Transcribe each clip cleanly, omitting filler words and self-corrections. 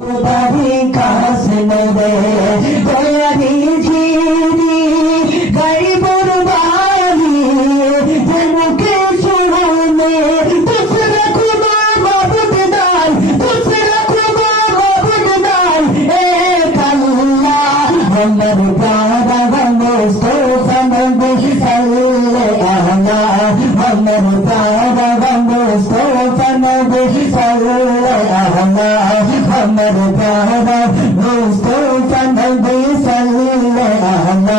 Bari kasmere, gayari jiri, gari burbani, jemke suhane, dusra kuba mabud dal, ek Allah, hamar pyara Mustafa nabi sallallahu hamar pyara Mustafa nabi sallallahu हमर प्यारा मुस्तफा नबी सल्लल्लाहु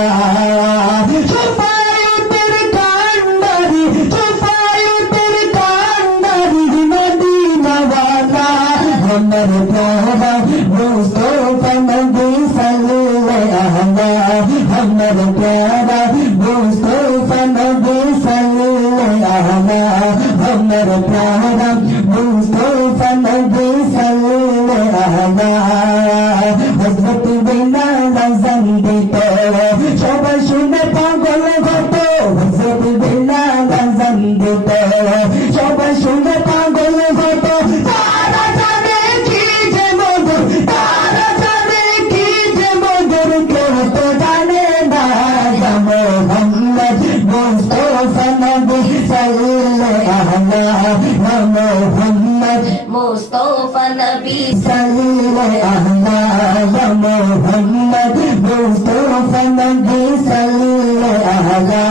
छुपायो तेरे कांडारी Medina वाला हमर प्यारा मुस्तफा नबी सल्लल्लाहु हमर प्यारा मुस्तफा नबी सल्लल्लाहु हमर प्यारा मुस्तफा नबी হযরত বিলাল আযান দিত সবাই শুনে পাগল হতো হযরত বিলাল আযান দিত সবাই শুনে পাগল হতো তারা জানে কি যে মধুর কেউ তো জানে না মুহাম্মদ মুস্তাফা নবী সাল্লাল্লাহু মুহাম্মদ মুস্তাফা নবী Muhammad Mustafa Nabi sallallahu